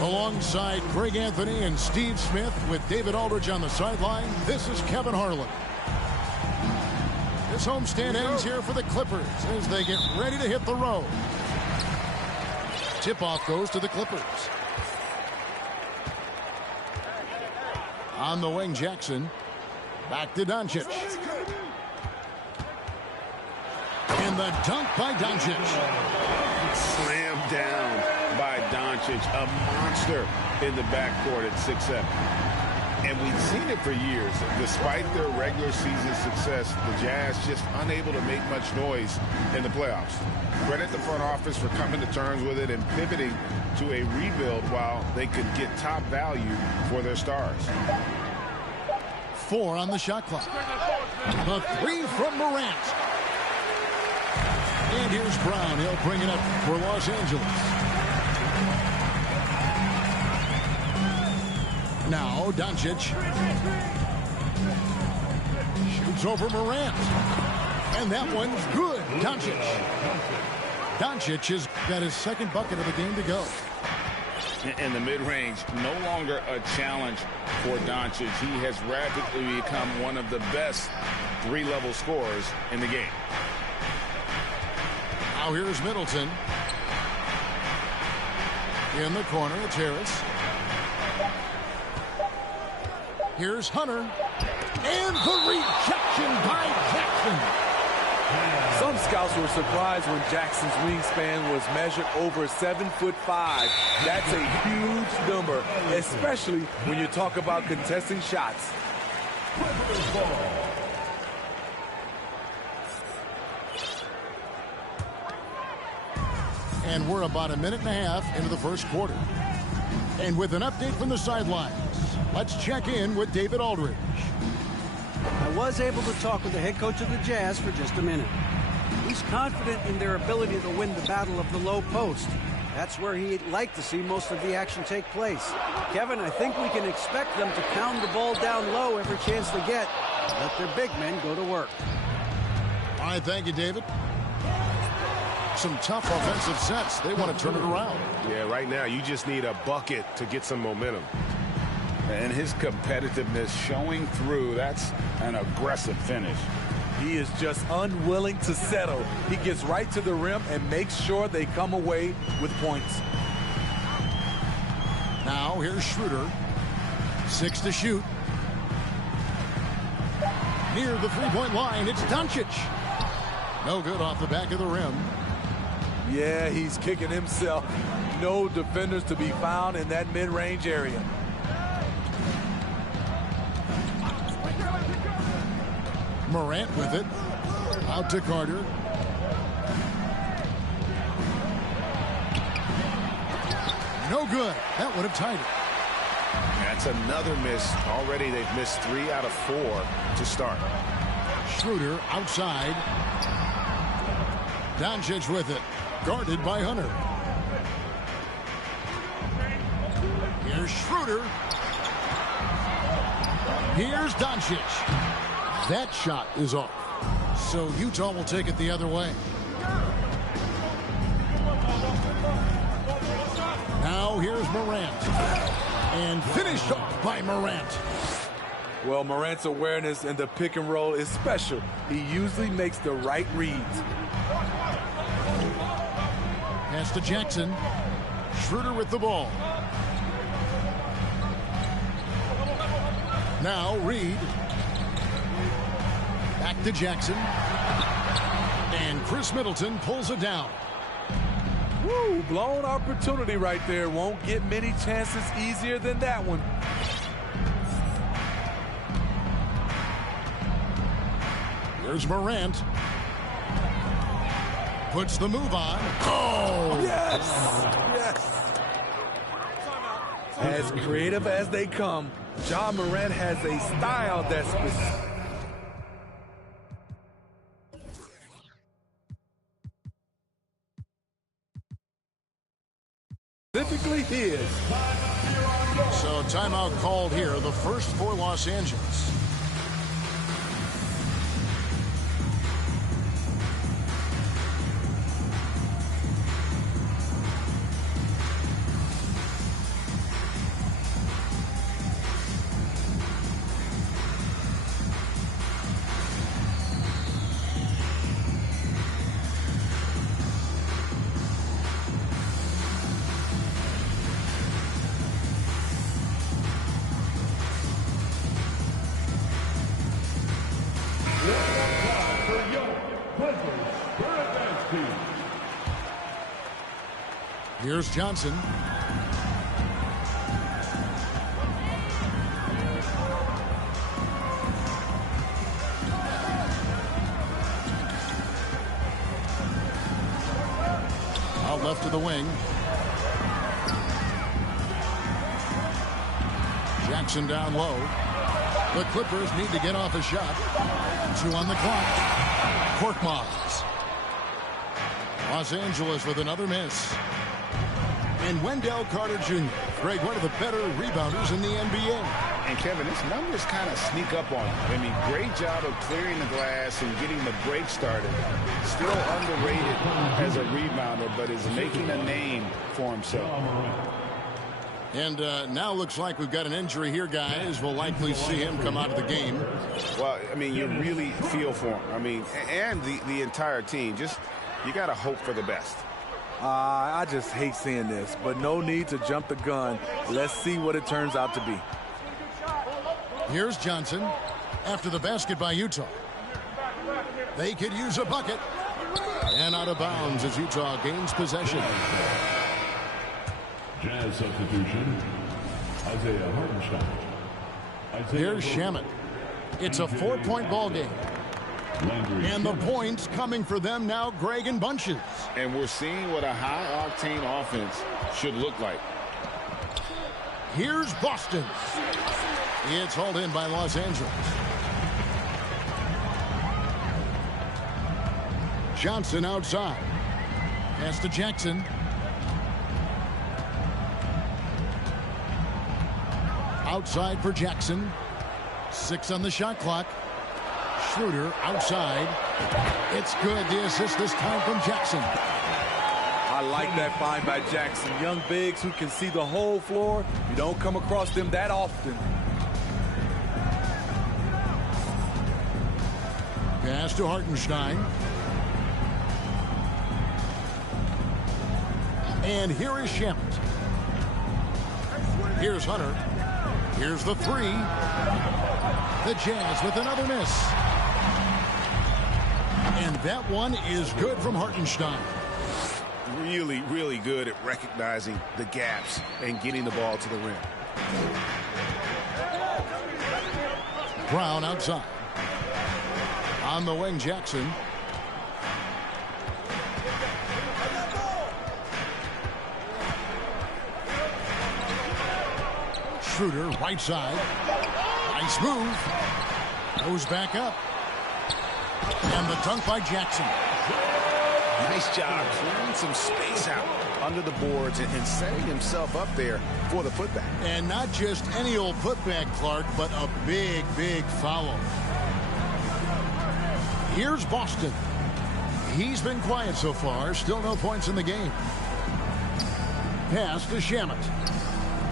Alongside Greg Anthony and Steve Smith with David Aldridge on the sideline, this is Kevin Harlan. This homestand ends here for the Clippers as they get ready to hit the road. Tip-off goes to the Clippers. On the wing, Jackson. Back to Doncic. And the dunk by Doncic. Slammed down by Doncic, a monster in the backcourt at 6'7". And we've seen it for years. Despite their regular season success, the Jazz just unable to make much noise in the playoffs. Credit the front office for coming to terms with it and pivoting to a rebuild while they could get top value for their stars. 4 on the shot clock. The 3 from Morant. And here's Brown. He'll bring it up for Los Angeles. Now Doncic shoots over Morant. And that one's good. Doncic has got his second bucket of the game to go. In the mid-range, no longer a challenge for Doncic. He has rapidly become one of the best three-level scorers in the game. Now here's Middleton. In the corner, it's Harris. Here's Hunter. And the rejection by Jackson. Some scouts were surprised when Jackson's wingspan was measured over 7'5". That's a huge number, especially when you talk about contesting shots. And we're about a minute and a half into the first quarter. And with an update from the sidelines, let's check in with David Aldridge. I was able to talk with the head coach of the Jazz for just a minute. He's confident in their ability to win the battle of the low post. That's where he'd like to see most of the action take place. Kevin, I think we can expect them to pound the ball down low every chance they get. Let their big men go to work. All right, thank you, David. Some tough offensive sets. They want to turn it around. Yeah, right now you just need a bucket to get some momentum. And his competitiveness showing through. That's an aggressive finish. He is just unwilling to settle. He gets right to the rim and makes sure they come away with points. Now here's Schroeder. 6 to shoot. Near the three-point line, it's Doncic. No good off the back of the rim. Yeah, he's kicking himself. No defenders to be found in that mid-range area. Morant with it. Out to Carter. No good. That would have tied it. That's another miss. Already they've missed 3 out of 4 to start. Schroeder outside. Doncic with it. Guarded by Hunter. Here's Schroeder. Here's Doncic. That shot is off. So Utah will take it the other way. Now here's Morant. And finished off by Morant. Well, Morant's awareness in the pick and roll is special. He usually makes the right reads. Pass to Jackson. Schroeder with the ball. Now Reed. Back to Jackson. And Chris Middleton pulls it down. Woo, blown opportunity right there. Won't get many chances easier than that one. Here's Morant. Puts the move on. Oh! Yes! Yes! As creative as they come, Ja Morant has a style that's specifically his. So timeout called here, the first for Los Angeles. Here's Johnson. Out left to the wing. Jackson down low. The Clippers need to get off a shot. 2 on the clock. Korkmaz. Los Angeles with another miss. And Wendell Carter Jr., Greg, one of the better rebounders in the NBA. And, Kevin, his numbers kind of sneak up on him. I mean, great job of clearing the glass and getting the break started. Still underrated as a rebounder, but is making a name for himself. And now looks like we've got an injury here, guys. We'll likely see him come out of the game. Well, I mean, you really feel for him. I mean, and the entire team. Just, you got to hope for the best. I just hate seeing this, but no need to jump the gun. Let's see what it turns out to be. Here's Johnson after the basket by Utah. They could use a bucket. And out of bounds as Utah gains possession. Jazz substitution, Isaiah Hartenstein. Here's Shamet. It's a 4-point ball game. And the points coming for them now, Greg, in bunches. And we're seeing what a high-octane offense should look like. Here's Boston. It's hauled in by Los Angeles. Johnson outside. Pass to Jackson. Outside for Jackson. 6 on the shot clock. Schroeder outside. It's good. The assist this time from Jackson. I like that find by Jackson. Young bigs who can see the whole floor. You don't come across them that often. Pass to Hartenstein. And here is Shamet. Here's Hunter. Here's the 3. The Jazz with another miss. And that one is good from Hartenstein. Really, really good at recognizing the gaps and getting the ball to the rim. Brown outside. On the wing, Jackson. Schroeder, right side. Nice move. Goes back up. And the dunk by Jackson. Nice job clearing some space out under the boards and setting himself up there for the putback. And not just any old putback, Clark, but a big, big foul. Here's Boston. He's been quiet so far. Still no points in the game. Pass to Shamet.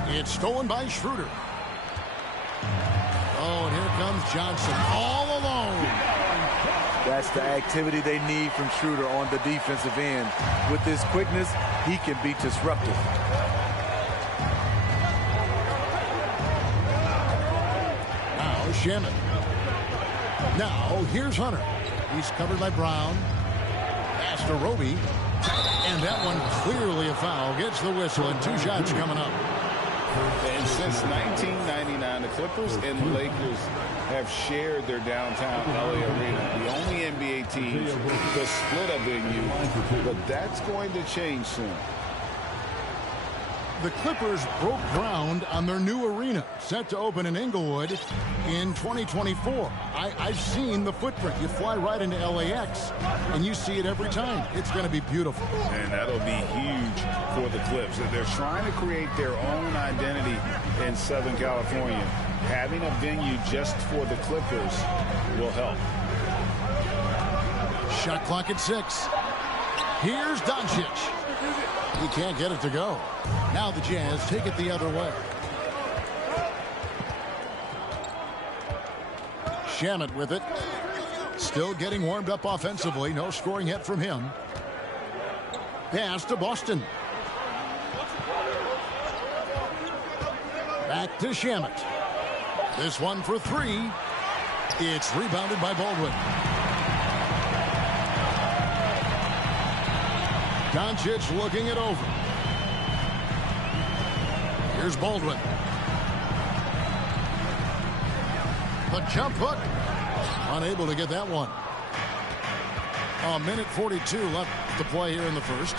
It's stolen by Schroeder. Oh, and here comes Johnson all alone. That's the activity they need from Schroeder on the defensive end. With his quickness, he can be disruptive. Now Shamet. Now here's Hunter. He's covered by Brown. Pass to Roby. And that one clearly a foul. Gets the whistle, and 2 shots coming up. And since 1999, the Clippers and the Lakers have shared their downtown LA arena. The only NBA teams to split a venue, but that's going to change soon. The Clippers broke ground on their new arena, set to open in Inglewood in 2024. I've seen the footprint. You fly right into LAX, and you see it every time. It's going to be beautiful. And that'll be huge for the Clips. They're trying to create their own identity in Southern California. Having a venue just for the Clippers will help. Shot clock at 6. Here's Doncic. He can't get it to go. Now the Jazz take it the other way. Shamet with it. Still getting warmed up offensively. No scoring yet from him. Pass to Boston. Back to Shamet. This one for 3. It's rebounded by Baldwin. Doncic looking it over. Here's Baldwin. The jump hook. Unable to get that one. 1:42 left to play here in the first.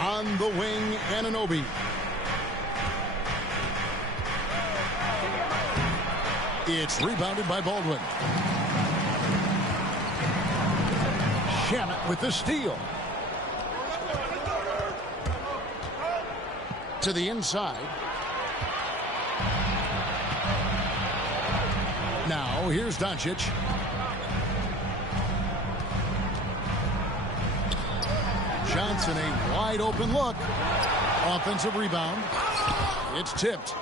On the wing, Anunoby. It's rebounded by Baldwin. Shamet with the steal. To the inside. Now here's Doncic. Johnson, a wide open look. Offensive rebound. It's tipped.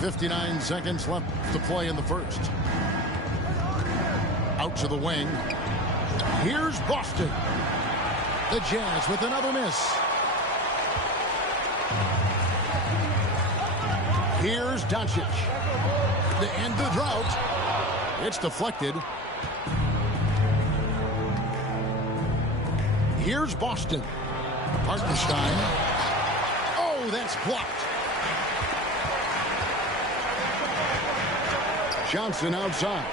59 seconds left to play in the first. Out to the wing. Here's Boston. The Jazz with another miss. Here's Doncic. To end the drought. It's deflected. Here's Boston. Hartenstein. Oh, that's blocked. Johnson outside.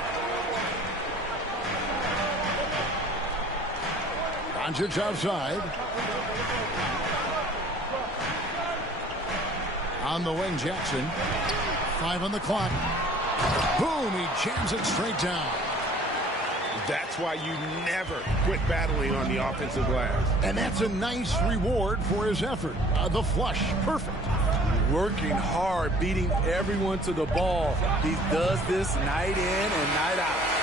Doncic outside. On the wing, Jackson. 5 on the clock. Boom, he jams it straight down. That's why you never quit battling on the offensive glass. And that's a nice reward for his effort. The flush, perfect. Working hard, beating everyone to the ball. He does this night in and night out.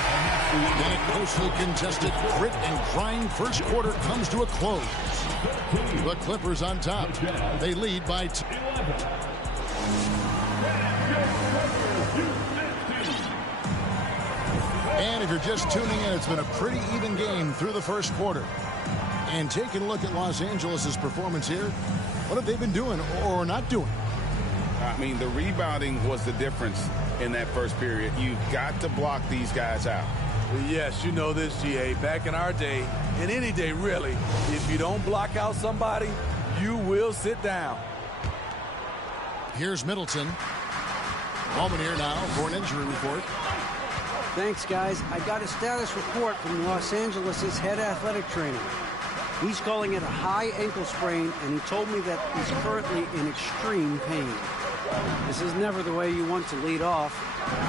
And a closely contested grit and grind first quarter comes to a close. The Clippers on top. They lead by 2. And if you're just tuning in, it's been a pretty even game through the first quarter. And taking a look at Los Angeles' performance here, what have they been doing or not doing? I mean, the rebounding was the difference in that first period. You've got to block these guys out. Yes, you know this, GA. Back in our day, and any day really, if you don't block out somebody, you will sit down. Here's Middleton. Moment here now for an injury report. Thanks, guys. I got a status report from Los Angeles' head athletic trainer. He's calling it a high ankle sprain, and he told me that he's currently in extreme pain. This is never the way you want to lead off,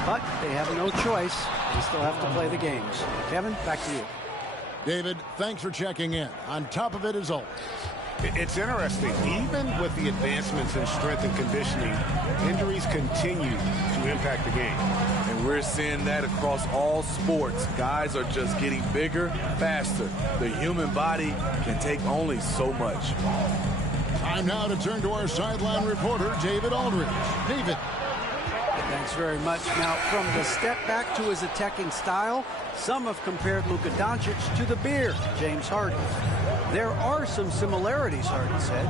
but they have no choice. They still have to play the games. Kevin, back to you. David, thanks for checking in. On top of it as always. It's interesting. Even with the advancements in strength and conditioning, injuries continue to impact the game. And we're seeing that across all sports. Guys are just getting bigger, faster. The human body can take only so much. Time now to turn to our sideline reporter, David Aldridge. David. Thanks very much. Now, from the step back to his attacking style, some have compared Luka Doncic to the Beard, James Harden. There are some similarities, Harden said.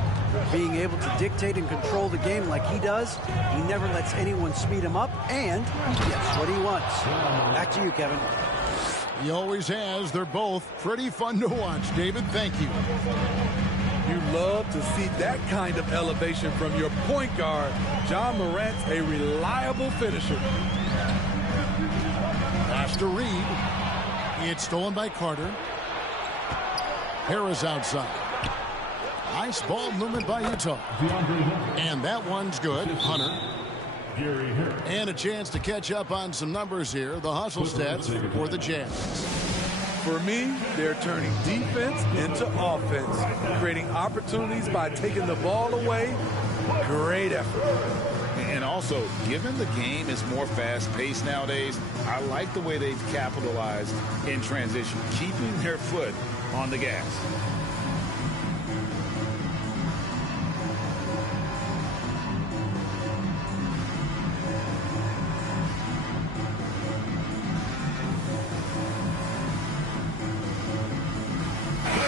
Being able to dictate and control the game like he does, he never lets anyone speed him up, and he gets what he wants. Back to you, Kevin. He always has. They're both pretty fun to watch. David, thank you. You love to see that kind of elevation from your point guard. John Morant's a reliable finisher. Pass to Reed. It's stolen by Carter. Harris outside. Nice ball movement by Utah. And that one's good. Hunter. And a chance to catch up on some numbers here. The hustle stats for the Jazz. For me, they're turning defense into offense, creating opportunities by taking the ball away. Great effort. And also, given the game is more fast-paced nowadays, I like the way they've capitalized in transition, keeping their foot on the gas.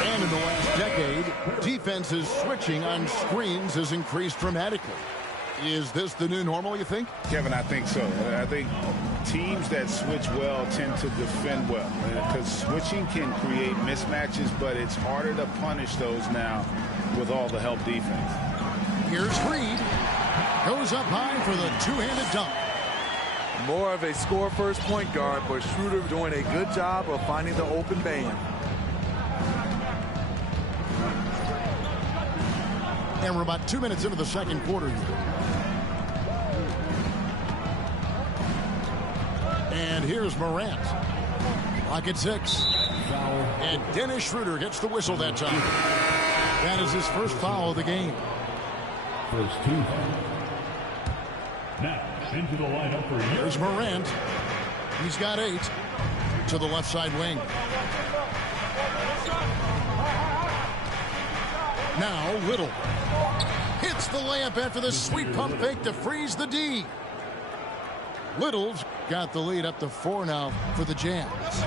And in the last decade, defenses switching on screens has increased dramatically. Is this the new normal, you think? Kevin, I think so. I think teams that switch well tend to defend well because switching can create mismatches, but it's harder to punish those now with all the help defense. Here's Reed. Goes up high for the two-handed dunk. More of a score-first point guard, but Schroeder doing a good job of finding the open man. And we're about 2 minutes into the second quarter here. And here's Morant. Lock at 6. And Dennis Schroeder gets the whistle that time. That is his first foul of the game. First two. Now, into the lineup for Here's Morant. He's got 8 to the left side wing. Now Little hits the layup after the sweet pump fake to freeze the D. Little's got the lead up to 4 now for the Jazz.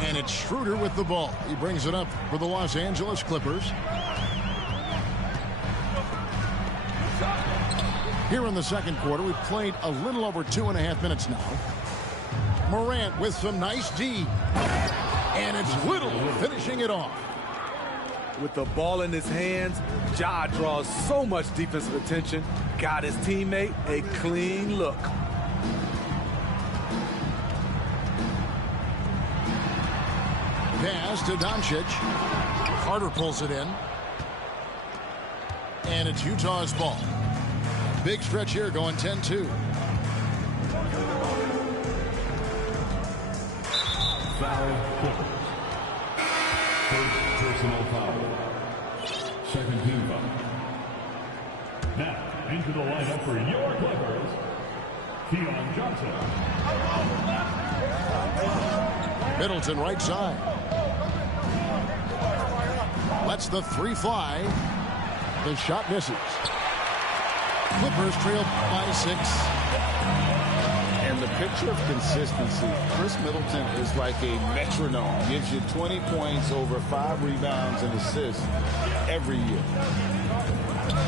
And it's Schroeder with the ball. He brings it up for the Los Angeles Clippers. Here in the second quarter, we've played a little over 2.5 minutes now. Morant with some nice D. And it's Little finishing it off. With the ball in his hands, Ja draws so much defensive attention. Got his teammate a clean look. Pass to Doncic. Carter pulls it in. And it's Utah's ball. Big stretch here going 10-2. foul. First personal foul. Second team foul. Now, into the lineup for your Clippers, Keon Johnson. Middleton right side. Lets the 3 fly. The shot misses. Clippers trail by 6. And the picture of consistency, Chris Middleton is like a metronome. Gives you 20 points, over 5 rebounds and assists every year.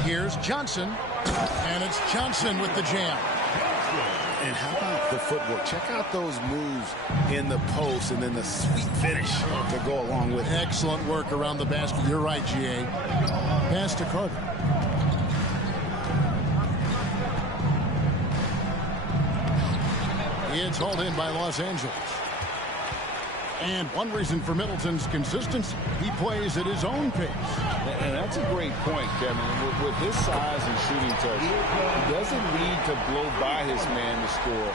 Here's Johnson. And it's Johnson with the jam. And how about the footwork? Check out those moves in the post and then the sweet finish to go along with it. Excellent work around the basket. You're right, G.A. Pass to Carter. It's hauled in by Los Angeles. And one reason for Middleton's consistency, he plays at his own pace. And that's a great point, Kevin. With his size and shooting touch, he doesn't need to blow by his man to score.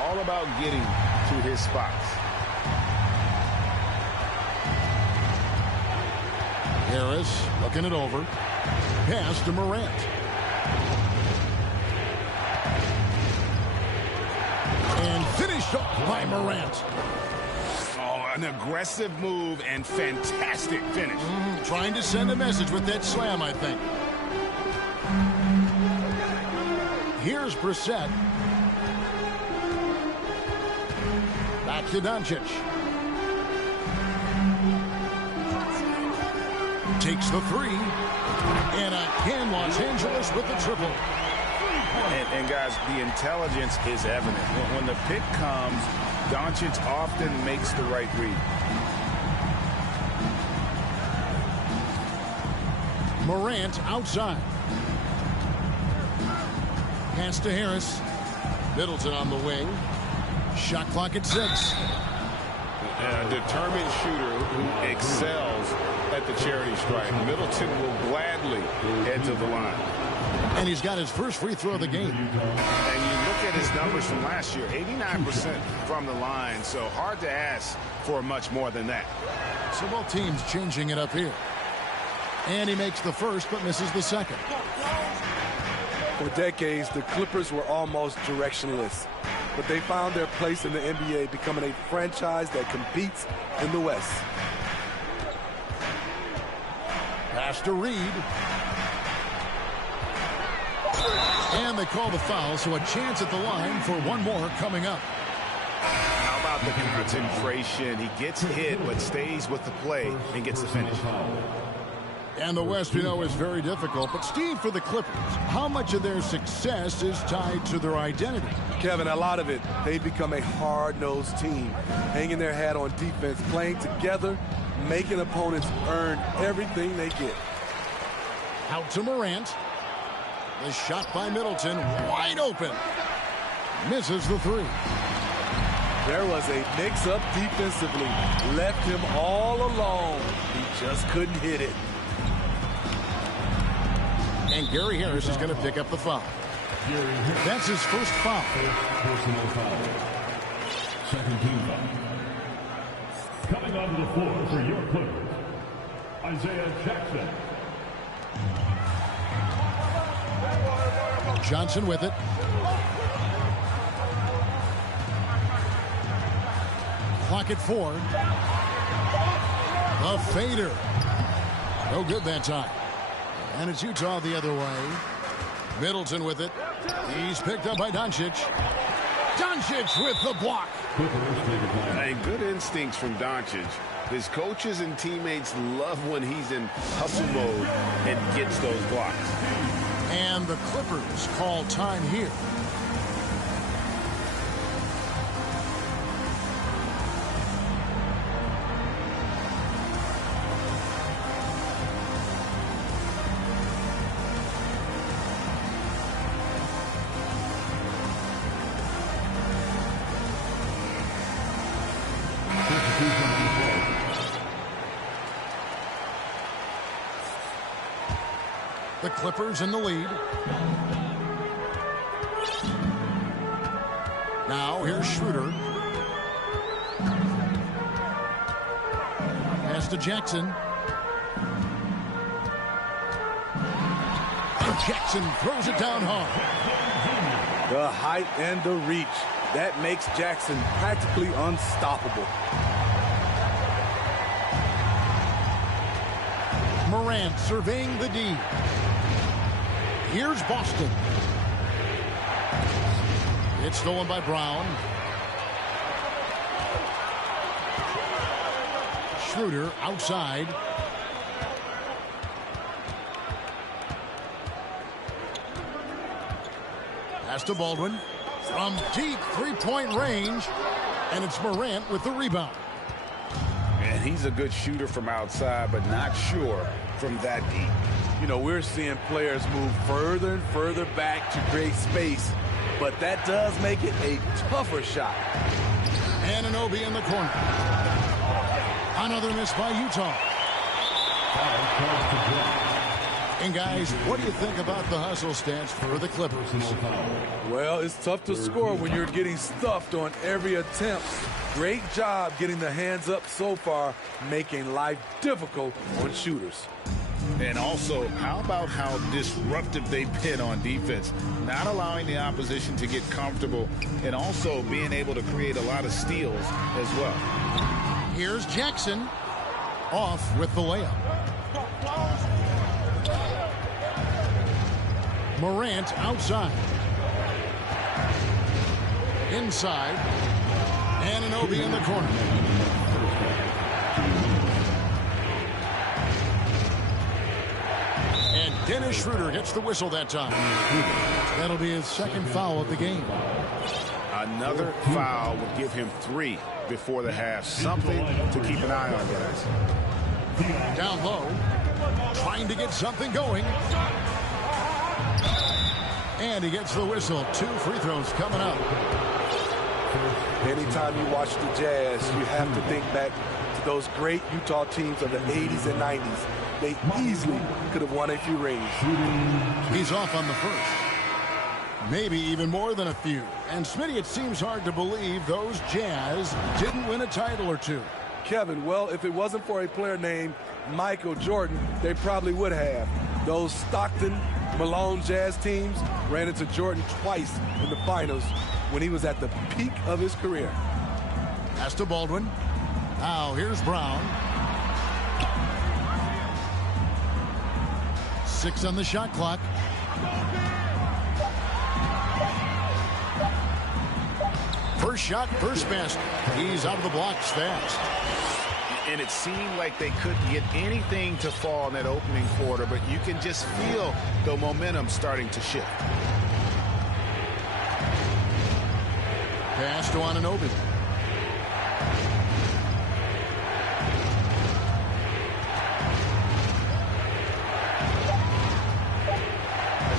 All about getting to his spots. Harris looking it over. Pass to Morant. And finished off by Morant. Oh, an aggressive move and fantastic finish. Trying to send a message with that slam, I think. Here's Brissett. Back to Doncic. Takes the 3. And again, Los Angeles with the triple. And guys, the intelligence is evident. When the pick comes, Doncic often makes the right read. Morant outside. Pass to Harris. Middleton on the wing. Shot clock at 6. A determined shooter who excels at the charity stripe. Middleton will gladly head to the line. And he's got his first free throw of the game. And you look at his numbers from last year, 89% from the line, so hard to ask for much more than that. So both teams changing it up here. And he makes the first but misses the second. For decades, the Clippers were almost directionless, but they found their place in the NBA, becoming a franchise that competes in the West. Pass to Reed. And they call the foul, so a chance at the line for one more coming up. How about the concentration? He gets hit but stays with the play and gets the finish. And the West, we know, is very difficult. But, Steve, for the Clippers, how much of their success is tied to their identity? Kevin, a lot of it. They've become a hard-nosed team, hanging their hat on defense, playing together, making opponents earn everything they get. Out to Morant. The shot by Middleton, wide open. Misses the three. There was a mix-up defensively. Left him all alone. He just couldn't hit it. And Gary Harris is going to pick up the foul. That's his first foul. Personal foul. Second team foul. Coming onto the floor for your Clippers, Isaiah Jackson. Johnson with it. Clock at 4. The fader. No good that time. And it's Utah the other way. Middleton with it. He's picked up by Doncic. Doncic with the block. And good instincts from Doncic. His coaches and teammates love when he's in hustle mode and gets those blocks. And the Clippers call time here. The Clippers in the lead. Now here's Schroeder. Pass to Jackson. And Jackson throws it down hard. The height and the reach. That makes Jackson practically unstoppable. Morant surveying the D. Here's Boston. It's stolen by Brown. Schroeder outside. Pass to Baldwin. From deep three-point range. And it's Morant with the rebound. And he's a good shooter from outside, but not sure from that deep. You know, we're seeing players move further and further back to create space, but that does make it a tougher shot. Anunoby in the corner. Another miss by Utah. And guys, what do you think about the hustle stats for the Clippers? Well, it's tough to score when you're getting stuffed on every attempt. Great job getting the hands up so far, making life difficult on shooters. And also, how about how disruptive they've been on defense, not allowing the opposition to get comfortable, and also being able to create a lot of steals as well. Here's Jackson off with the layup. Morant outside. Inside. Anunoby in the corner. And Dennis Schroeder gets the whistle that time. That'll be his second foul of the game. Another foul would give him 3 before the half. Something to keep an eye on, guys. Down low, trying to get something going. And he gets the whistle. 2 free throws coming up. Anytime you watch the Jazz, you have to think back to those great Utah teams of the 80s and 90s. They easily could have won a few rings. He's off on the first. Maybe even more than a few. And Smitty, it seems hard to believe those Jazz didn't win a title or 2. Kevin, well, if it wasn't for a player named Michael Jordan, they probably would have. Those Stockton, Malone Jazz teams ran into Jordan twice in the finals when he was at the peak of his career. Pass to Baldwin. Now here's Brown. 6 on the shot clock. First shot, first basket. He's out of the blocks fast. And it seemed like they couldn't get anything to fall in that opening quarter, but you can just feel the momentum starting to shift. Pass to Anunoby.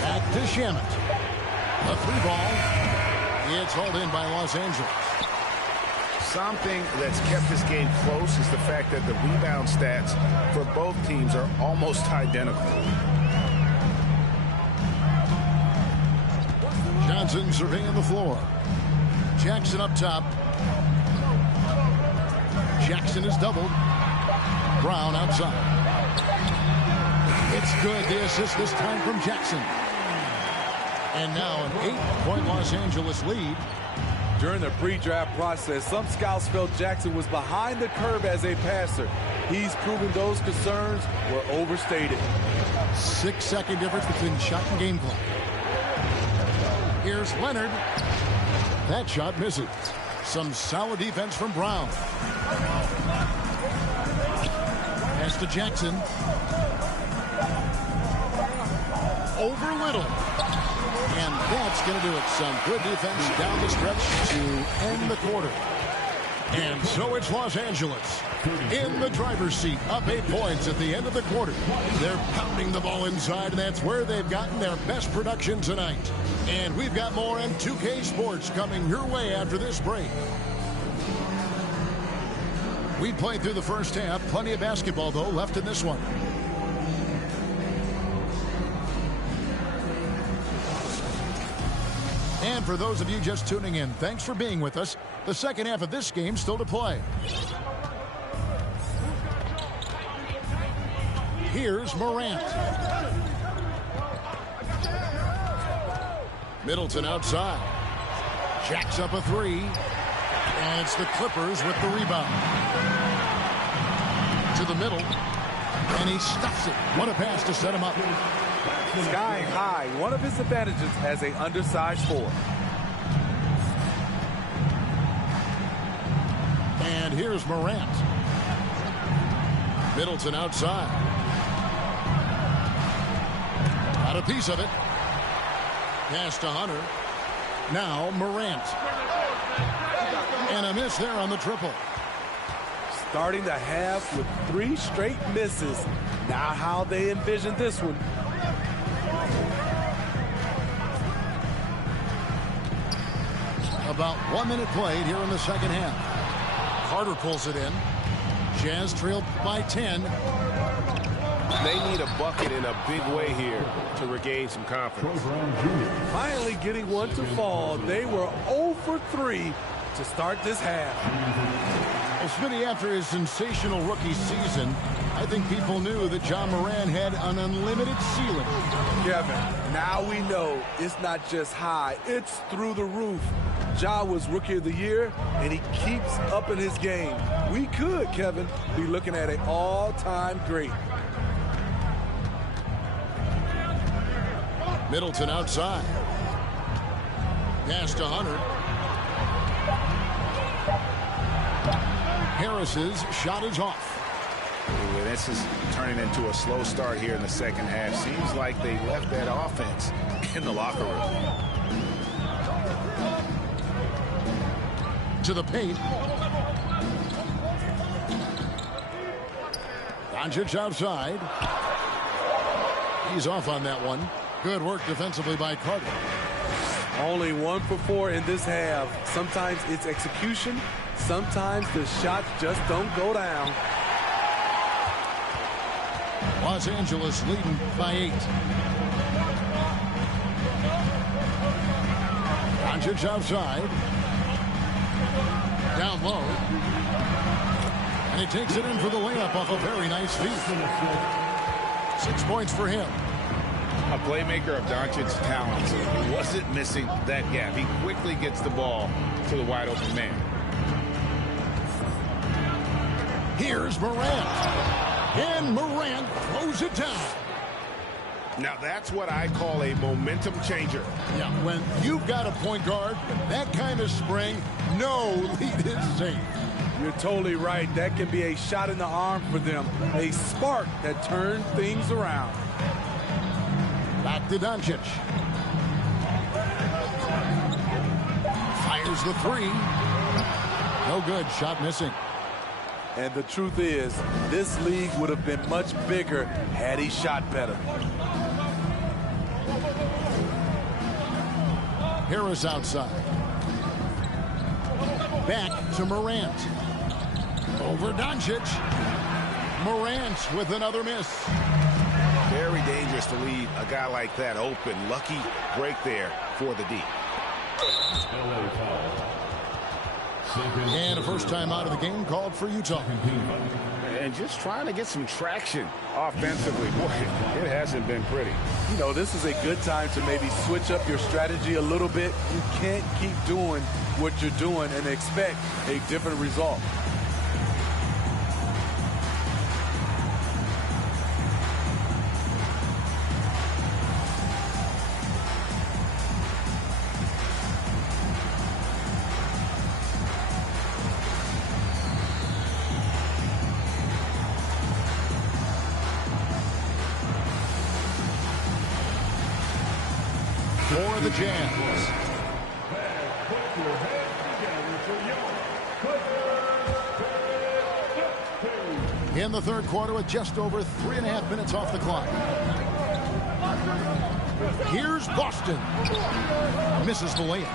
Back to Shamet. A 3-ball. It's hauled in by Los Angeles. Something that's kept this game close is the fact that the rebound stats for both teams are almost identical. Johnson surveying the floor. Jackson up top. Jackson is doubled. Brown outside. It's good. The assist this time from Jackson. And now an 8-point Los Angeles lead. During the pre-draft process, some scouts felt Jackson was behind the curve as a passer. He's proven those concerns were overstated. 6-second difference between shot and game clock. Here's Leonard. That shot misses. Some solid defense from Brown. Pass to Jackson. Over Little. And that's going to do it. Some good defense down the stretch to end the quarter. And so it's Los Angeles in the driver's seat, up 8 points at the end of the quarter. They're pounding the ball inside, and that's where they've gotten their best production tonight. And we've got more on 2K Sports coming your way after this break. We played through the first half. Plenty of basketball, though, left in this one. And for those of you just tuning in, thanks for being with us. The second half of this game still to play. Here's Morant. Middleton outside. Jacks up a 3. And it's the Clippers with the rebound. To the middle. And he stuffs it. What a pass to set him up. Sky high, one of his advantages as an undersized forward. And here's Morant. Middleton outside. Got a piece of it. Pass to Hunter. Now Morant. And a miss there on the triple. Starting the half with 3 straight misses. Now how they envision this one. About 1 minute played here in the second half. Carter pulls it in. Jazz trailed by 10. They need a bucket in a big way here to regain some confidence. Finally getting one to fall. They were 0 for 3 to start this half. Well, Smitty, after his sensational rookie season, I think people knew that John Moran had an unlimited ceiling. Kevin, now we know it's not just high, it's through the roof. Ja was Rookie of the Year, and he keeps upping his game. We could, Kevin, be looking at an all-time great. Middleton outside. Pass to Hunter. Harris's shot is off. this is turning into a slow start here in the second half. Seems like they left that offense in the locker room. To the paint. Doncic outside. He's off on that one. Good work defensively by Carter. Only 1 for 4 in this half. Sometimes it's execution. Sometimes the shots just don't go down. Los Angeles leading by 8. Doncic outside. Down low. And he takes it in for the layup off a very nice feed. 6 points for him. A playmaker of Doncic's talents. He wasn't missing that gap. He quickly gets the ball to the wide open man. Here's Morant. And Morant throws it down. Now that's what I call a momentum changer. Yeah, when you've got a point guard with that kind of spring, no lead is safe. You're totally right. That can be a shot in the arm for them. A spark that turns things around. Back to Doncic. Fires the 3. No good. Shot missing. And the truth is, this league would have been much bigger had he shot better. Harris outside. Back to Morant. Over Doncic. Morant with another miss. Very dangerous to leave a guy like that open. Lucky break there for the D. And a first time out of the game called for Utah. And just trying to get some traction offensively. Boy, it hasn't been pretty. You know, this is a good time to maybe switch up your strategy a little bit. You can't keep doing what you're doing and expect a different result. For the Jazz. In the third quarter with just over 3.5 minutes off the clock. Here's Boston. Misses the layup.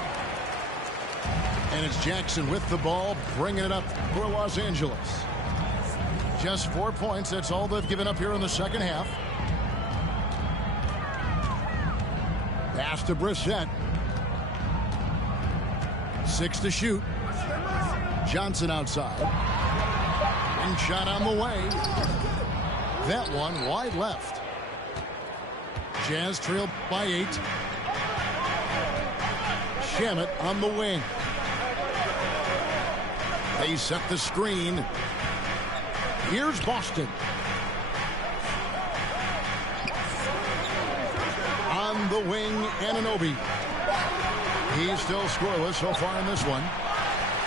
And it's Jackson with the ball, bringing it up for Los Angeles. Just 4 points. That's all they've given up here in the second half. Pass to Brissett. 6 to shoot. Johnson outside. And shot on the way. That one wide left. Jazz trailed by 8. Shamet on the wing. They set the screen. Here's Boston. On the wing, Anunoby. He's still scoreless so far in this one.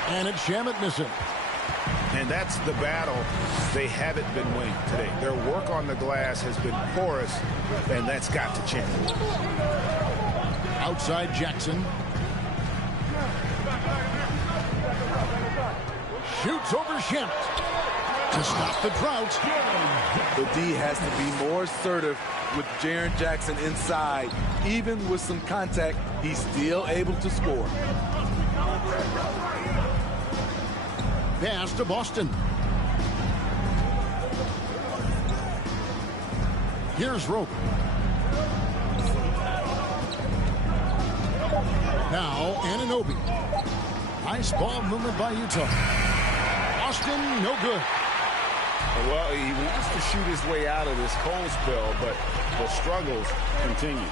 And it's Shamet missing. And that's the battle they haven't been winning today. Their work on the glass has been porous, and that's got to change. Outside Jackson. Shoots over Shamet to stop the drought. The D has to be more assertive with Jaren Jackson inside. Even with some contact, he's still able to score. Pass to Boston. Here's Rope. Now Anunoby. Nice ball movement by Utah. Boston, no good. Well, he wants to shoot his way out of this cold spell, but the struggles continue.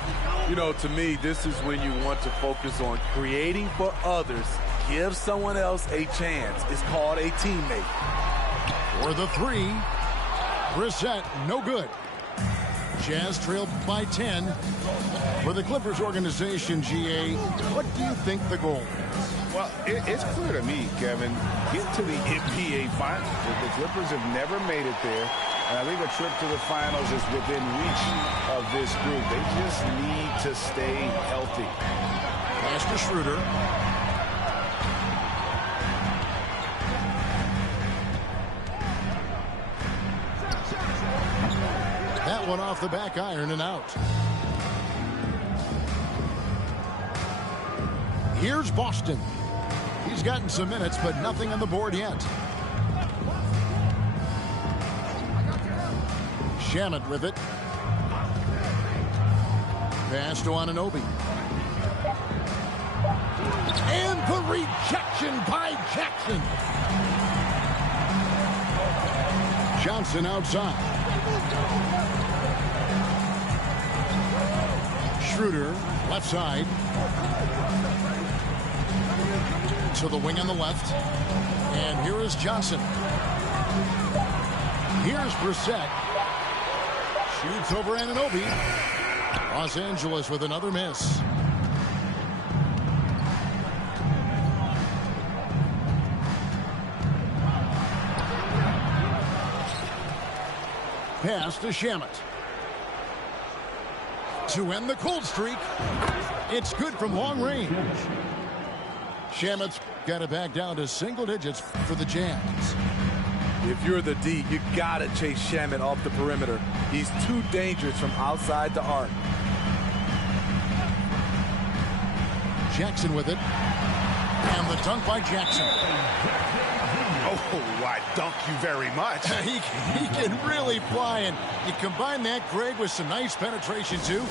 You know, to me, this is when you want to focus on creating for others. Give someone else a chance. It's called a teammate. For the 3. Brissett, no good. Jazz trailed by 10. For the Clippers organization, GA, what do you think the goal is? Well, it's clear to me, Kevin, get to the NBA Finals. The Clippers have never made it there. And I think a trip to the finals is within reach of this group. They just need to stay healthy. Pass to Schroeder. That one off the back iron and out. Here's Boston. He's gotten some minutes, but nothing on the board yet. Shamet with it. Pass to Anunoby. And the rejection by Jackson. Johnson outside. Schroeder, left side. To the wing on the left. And here is Johnson. Here's Brissett. Shoots over Anunoby. Los Angeles with another miss. Pass to Shamet. To end the cold streak. It's good from long range. Shamet's got it back down to single digits for the Jazz. If you're the D, you got to chase Shamet off the perimeter. He's too dangerous from outside the arc. Jackson with it. And the dunk by Jackson. Oh, I dunk you very much. He can really fly, and you combine that, Greg, with some nice penetration, too,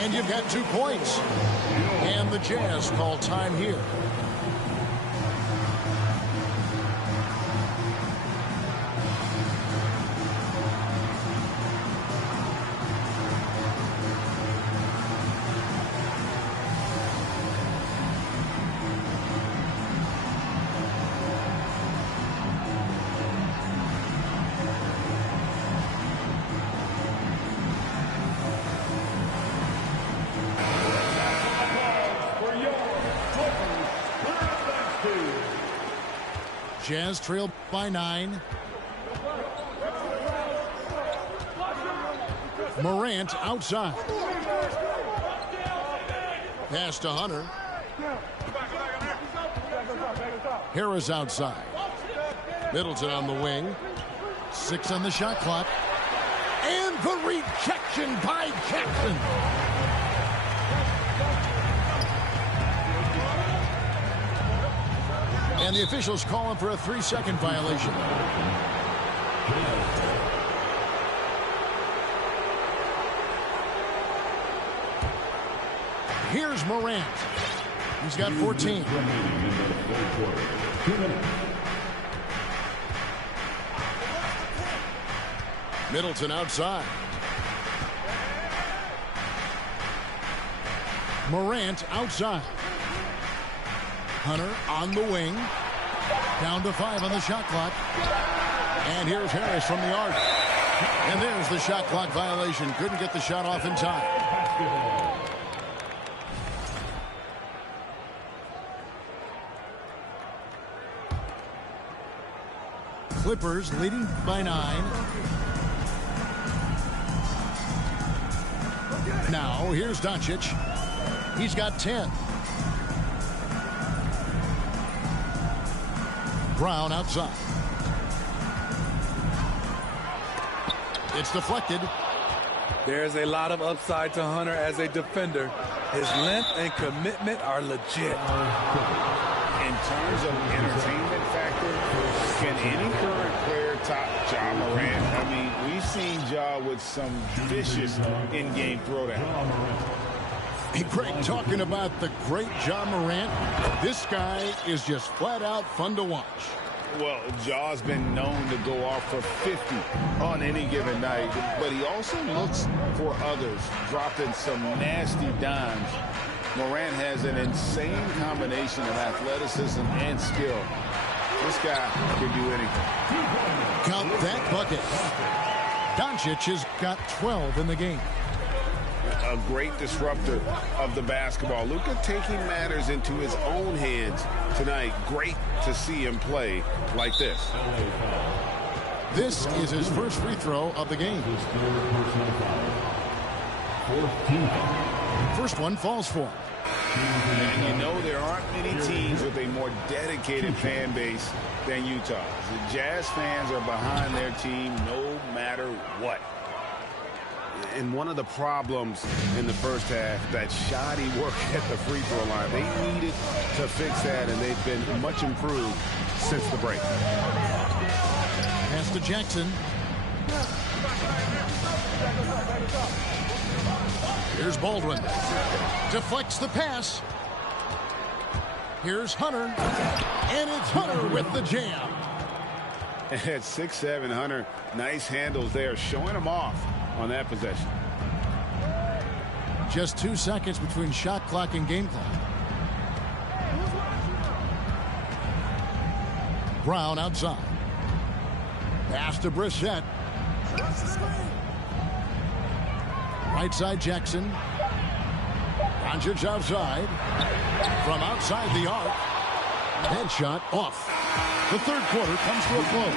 and you've got 2 points. And the Jazz call time here. Jazz trailed by 9. Morant outside. Pass to Hunter. Harris outside. Middleton on the wing. 6 on the shot clock. And the rejection by Jackson. And the officials calling for a 3-second violation. Here's Morant. He's got 14. Middleton outside. Morant outside. Hunter on the wing. Down to 5 on the shot clock. And here's Harris from the arc. And there's the shot clock violation. Couldn't get the shot off in time. Clippers leading by 9. Now here's Doncic. He's got 10. Brown outside. It's deflected. There's a lot of upside to Hunter as a defender. His length and commitment are legit. In terms of entertainment factor, can any current player top Ja Morant? I mean, we've seen Ja with some vicious in-game throwdown. Hey, Greg, talking about the great Ja Morant, this guy is just flat out fun to watch. Well, Ja's been known to go off for 50 on any given night, but he also looks for others, dropping some nasty dimes. Morant has an insane combination of athleticism and skill. This guy can do anything. Count that bucket. Doncic has got 12 in the game. A great disruptor of the basketball. Luka taking matters into his own hands tonight. Great to see him play like this. This is his first free throw of the game. First one falls for him. And you know there aren't many teams with a more dedicated fan base than Utah. The Jazz fans are behind their team no matter what. And one of the problems in the first half, that shoddy work at the free throw line. They needed to fix that, and they've been much improved since the break. Pass to Jackson. Here's Baldwin. Deflects the pass. Here's Hunter. And it's Hunter with the jam. At 6'7", Hunter, nice handles there, showing him off on that possession. Just 2 seconds between shot clock and game clock. Brown outside. Pass to Brissett. Right side Jackson. Doncic outside. From outside the arc. Headshot off. The third quarter comes to a close.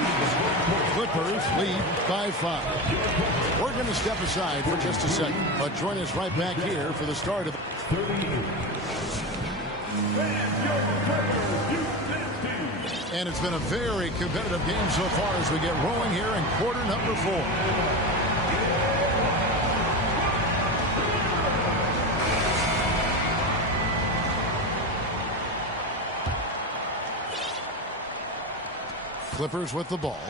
Clippers lead by 5. We're going to step aside for just a second, but join us right back here for the start of the 38. And it's been a very competitive game so far as we get rolling here in quarter number 4. Clippers with the ball.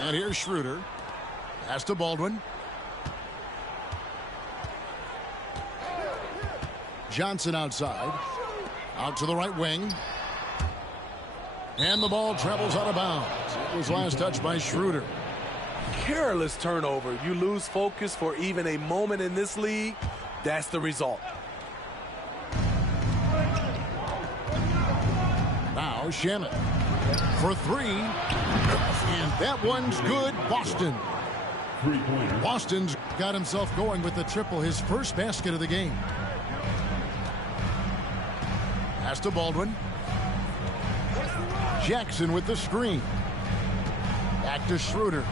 And here's Schroeder. Pass to Baldwin. Johnson outside. Out to the right wing. And the ball travels out of bounds. It was last touched by Schroeder. Careless turnover. You lose focus for even a moment in this league. That's the result. Now Shannon for 3. And that one's good. Boston. Boston's got himself going with the triple, his first basket of the game. Pass to Baldwin. Jackson with the screen. Back to Schroeder.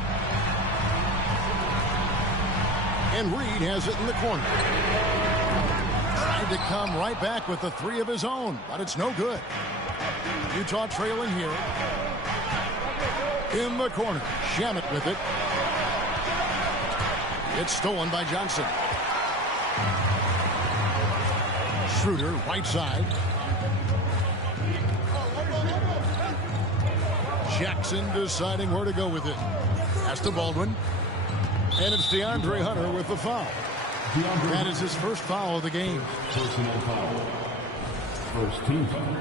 And Reed has it in the corner. Tried to come right back with the 3 of his own, but it's no good. Utah trailing here. In the corner. Shamet with it. It's stolen by Johnson. Schroeder, right side. Jackson deciding where to go with it. Pass to Baldwin. And it's DeAndre Hunter with the foul. That is his first foul of the game. Personal foul. First team foul.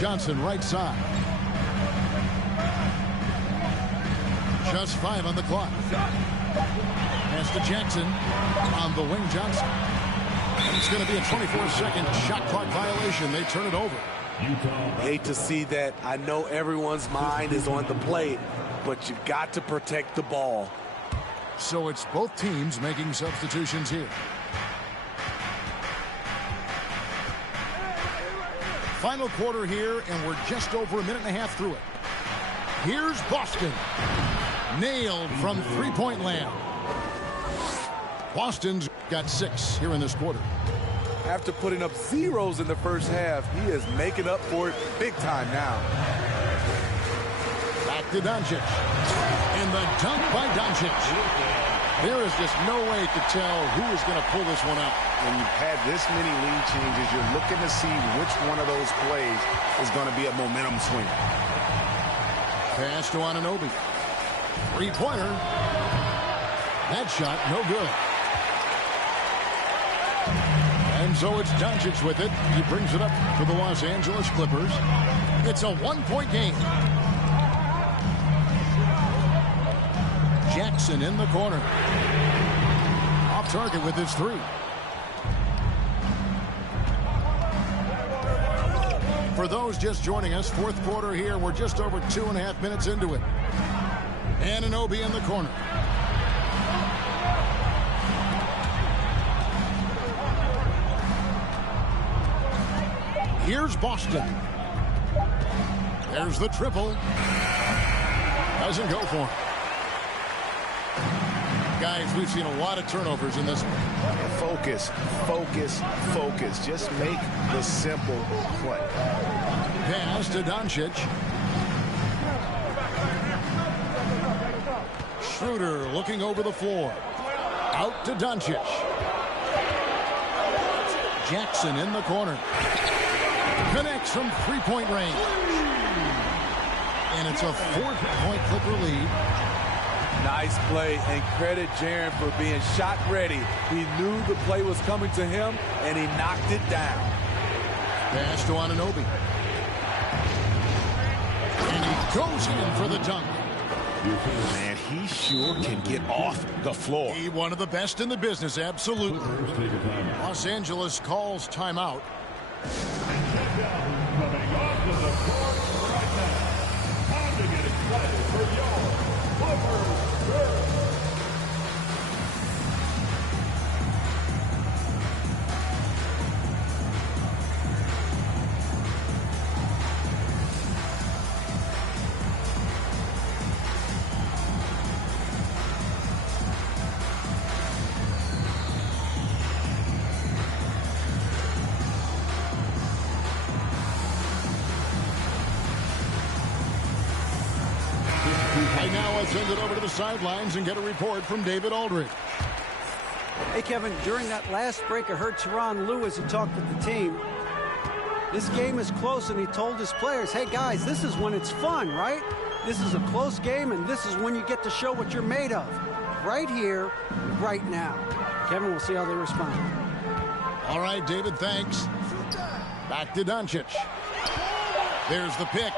Johnson right side. Just 5 on the clock. Pass to Jackson on the wing. Johnson. And it's going to be a 24-second shot clock violation. They turn it over. Hate to see that. I know everyone's mind is on the play, but you've got to protect the ball. So it's both teams making substitutions here. Final quarter here, and we're just over a minute and a half through it. Here's Boston. Nailed from three-point land. Boston's got 6 here in this quarter. After putting up zeros in the first half, he is making up for it big time now. Back to Doncic. And the dunk by Doncic. There is just no way to tell who is going to pull this one out. When you've had this many lead changes, you're looking to see which one of those plays is going to be a momentum swing. Pass to Anunoby. Three-pointer. That shot, no good. And so it's Doncic with it. He brings it up for the Los Angeles Clippers. It's a one-point game. Jackson in the corner. Off target with his 3. For those just joining us, fourth quarter here. We're just over 2.5 minutes into it. Anunoby in the corner. Here's Boston. There's the triple. Doesn't go for him. Guys, we've seen a lot of turnovers in this one. Focus, focus, focus. Just make the simple play. Pass to Doncic. Schroeder looking over the floor. Out to Doncic. Jackson in the corner. Connects from three-point range. And it's a 4-point Clipper lead. Nice play, and credit Jaren for being shot ready. He knew the play was coming to him, and he knocked it down. Pass to Anunoby. And he goes in for the dunk. Man, he sure can get off the floor. He one of the best in the business, absolutely. Los Angeles calls timeout. Coming onto the court right now. Time to get excited for your Clippers girls. Right now, let's send it over to the sidelines and get a report from David Aldridge. Hey, Kevin, during that last break, I heard Tyronn Lue as he talked with the team. This game is close, and he told his players, hey, guys, this is when it's fun, right? This is a close game, and this is when you get to show what you're made of. Right here, right now. Kevin, we'll see how they respond. All right, David, thanks. Back to Doncic. There's the pick.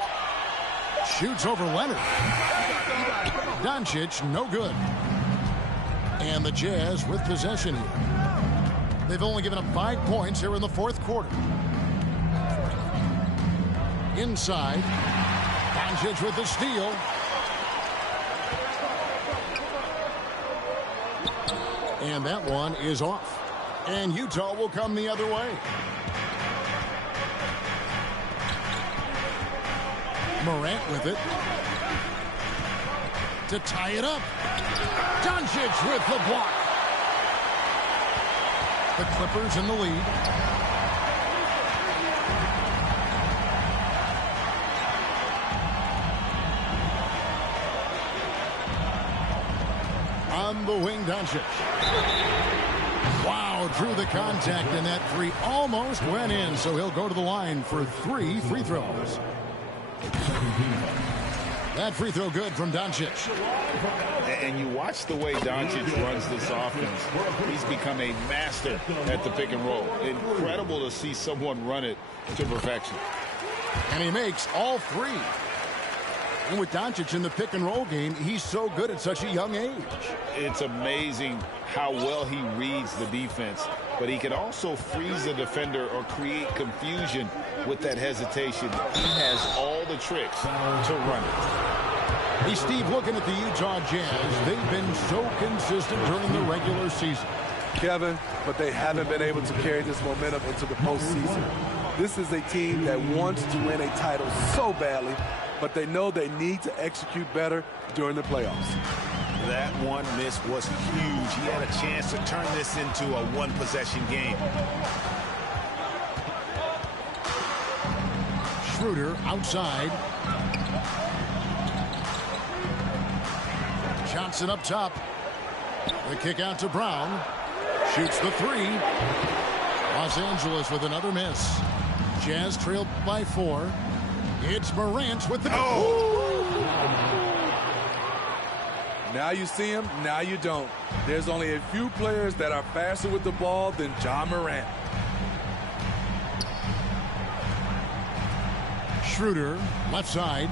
Shoots over Leonard. Doncic, no good. And the Jazz with possession here. They've only given up 5 points here in the fourth quarter. Inside. Doncic with the steal. And that one is off. And Utah will come the other way. Morant with it. To tie it up. Doncic with the block. The Clippers in the lead. On the wing, Doncic. Wow, drew the contact, and that three almost went in, so he'll go to the line for 3 free throws. That free throw good from Doncic. And you watch the way Doncic runs this offense. He's become a master at the pick and roll. Incredible to see someone run it to perfection. And he makes all 3. And with Doncic in the pick and roll game, he's so good at such a young age. It's amazing how well he reads the defense, but he can also freeze the defender or create confusion with that hesitation. He has all the tricks to run it. Hey, Steve, looking at the Utah Jazz, they've been so consistent during the regular season. Kevin, but they haven't been able to carry this momentum into the postseason. This is a team that wants to win a title so badly, but they know they need to execute better during the playoffs. That one miss was huge. He had a chance to turn this into a one-possession game. Schroeder outside. Johnson up top. The kick out to Brown. Shoots the 3. Los Angeles with another miss. Jazz trailed by 4. It's Morant with the... Now you see him, now you don't. There's only a few players that are faster with the ball than Ja Morant. Schroeder, left side.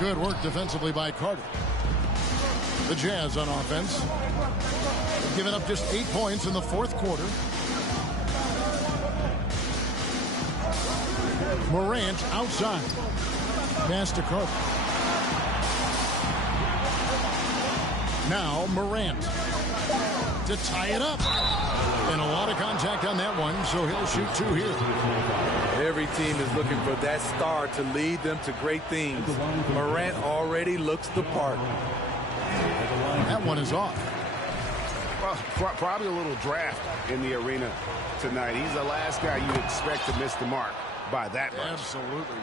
Good work defensively by Carter. The Jazz on offense. They've given up just 8 points in the fourth quarter. Morant outside. Pass to Carter. Now Morant. to tie it up. And a lot of contact on that one, so he'll shoot 2 here. Every team is looking for that star to lead them to great things. Morant already looks the part. That one is off. Well, probably a little draft in the arena tonight. He's the last guy you expect to miss the mark by that much. Absolutely.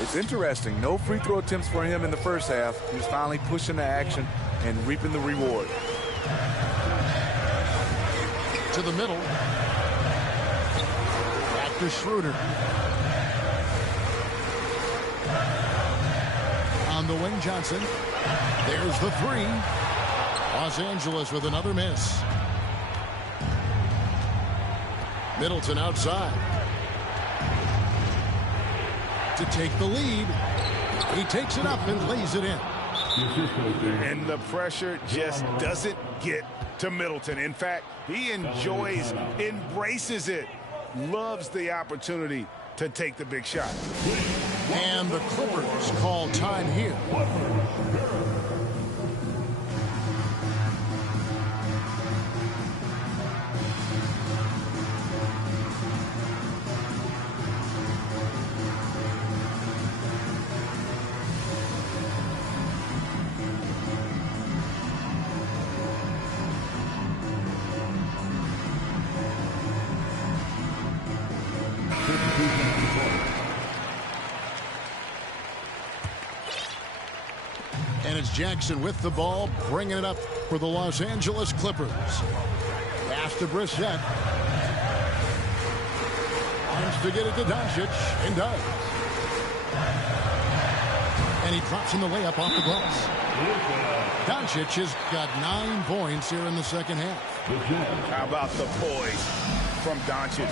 It's interesting. No free throw attempts for him in the first half. He's finally pushing the action and reaping the reward. To the middle. Back to Schroeder. On the wing, Johnson. There's the 3. Los Angeles with another miss. Middleton outside. To take the lead. He takes it up and lays it in. And the pressure just doesn't get to Middleton. In fact, he enjoys, embraces it, loves the opportunity to take the big shot. And the Clippers call time here. And it's Jackson with the ball, bringing it up for the Los Angeles Clippers. Pass to Brissett. Wants to get it to Doncic, and does. And he drops in the layup off the glass. Doncic has got 9 points here in the second half. How about the poise from Doncic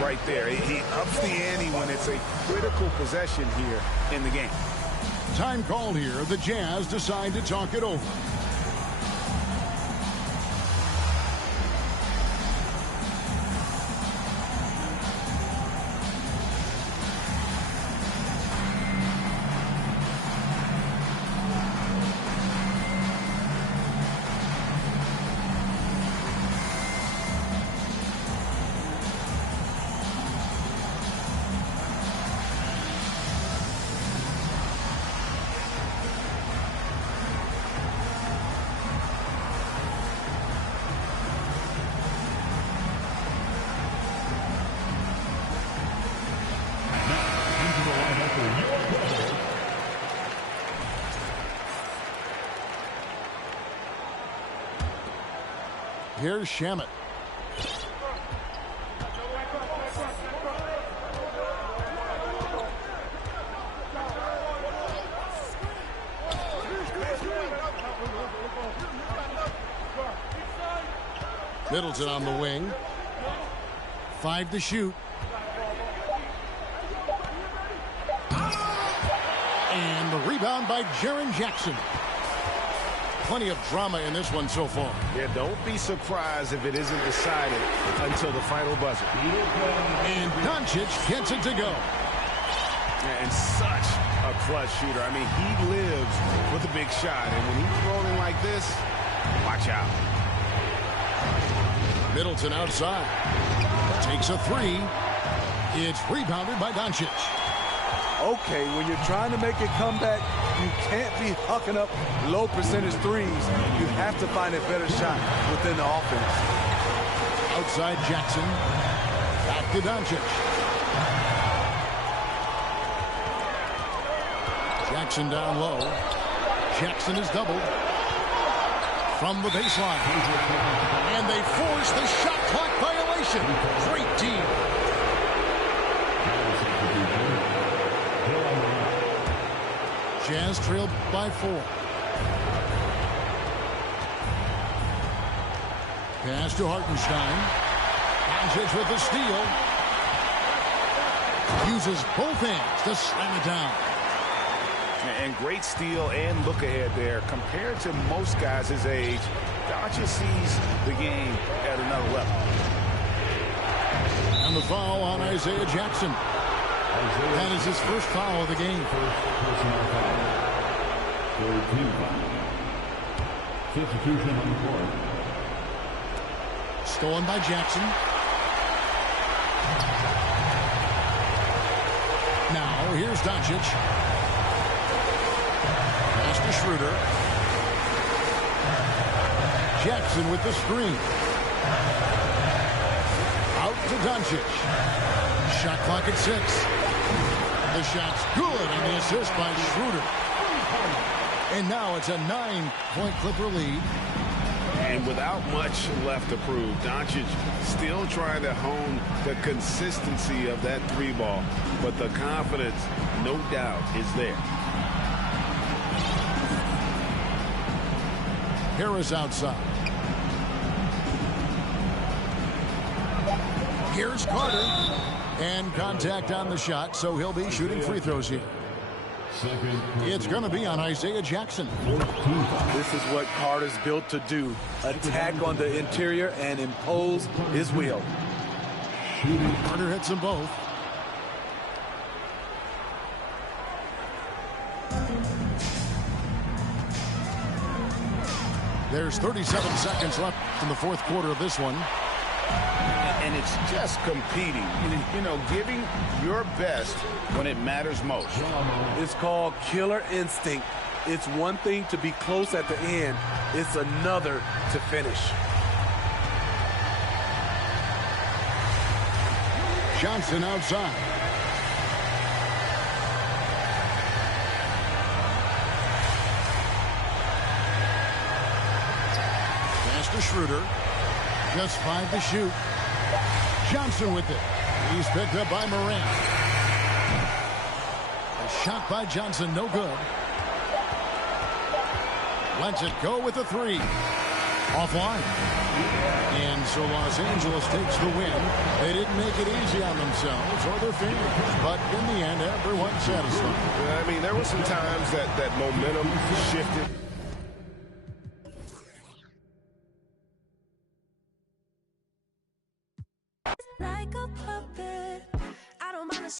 right there? He ups the ante when it's a critical possession here in the game. Time called here. The Jazz decide to talk it over. Here's Shamet. Middleton on the wing. 5 to shoot. And the rebound by Jaren Jackson. Plenty of drama in this one so far. Yeah, don't be surprised if it isn't decided until the final buzzer. And Doncic gets it to go. And such a clutch shooter. I mean, he lives with a big shot. And when he's rolling like this, watch out. Middleton outside. Takes a 3. It's rebounded by Doncic. Okay, when you're trying to make a comeback, you can't be hucking up low percentage threes. You have to find a better shot within the offense. Outside Jackson. Back to Doncic. Jackson down low. Jackson is doubled. From the baseline. And they force the shot clock violation. Great team. Jazz trailed by 4. Pass to Hartenstein. Doncic with the steal. Uses both hands to slam it down. And great steal and look ahead there. Compared to most guys his age, Doncic sees the game at another level. And the foul on Isaiah Jackson. That is his first foul of the game. Personal foul. Third team foul. Substitution on the court. Stolen by Jackson. Now, here's Doncic. Pass to Schroeder. Jackson with the screen. Out to Doncic. Shot clock at 6. The shot's good on the assist by Schroeder. And now it's a 9-point Clipper lead. And without much left to prove, Doncic still trying to hone the consistency of that three ball. But the confidence, no doubt, is there. Harris outside. Here's Carter. And contact on the shot, so he'll be shooting free throws here. It's going to be on Isaiah Jackson. This is what Carter's built to do. Attack on the interior and impose his will. Carter hits them both. There's 37 seconds left in the fourth quarter of this one. And it's just competing, you know, giving your best when it matters most. It's called killer instinct. It's one thing to be close at the end. It's another to finish. Johnson outside. Pass to Schroeder. Just 5 to shoot. Johnson with it. He's picked up by Morant. A shot by Johnson, no good. Lets it go with a 3. Offline. And so Los Angeles takes the win. They didn't make it easy on themselves or their fans, but in the end, everyone's satisfied. I mean, there were some times that momentum shifted. Like